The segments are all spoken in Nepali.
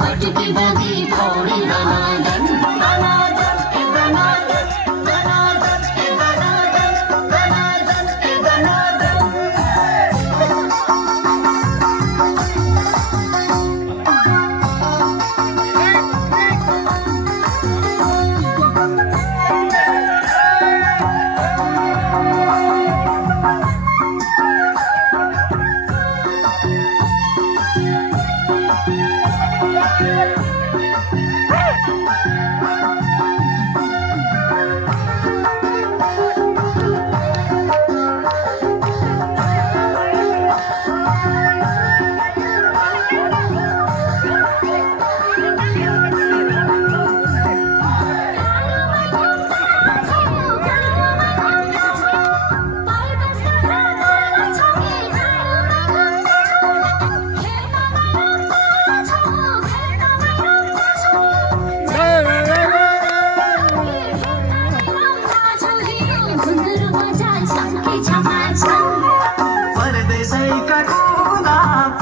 पटुकी बाँधी पौडी दनादन दनादन ए दनादन दनादन ए दनादन दनादन ए दनादन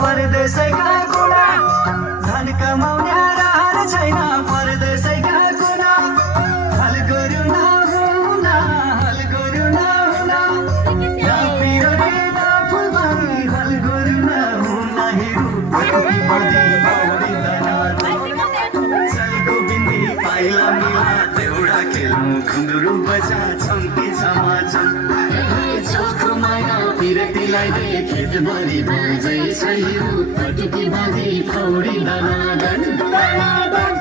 परदेशैका कुरा धन कमाउने रहर छैन परदेशैका कुरा हल गर्यो नहुन हल गर्यो नहुन पिरती फुलबारी हल गर्यो नहुन हेरु पटुकी बाँधी पौडी दनादन चलको बिन्दी पाइला मिला देउडा खेल्नु घुङ्गरु बजा छम्की छमाछम चोखो माया पिरतीलाई दे खेतभरि भुल्झै छ हिउँ पटुकी बाँधी पौडी दनादन दनादन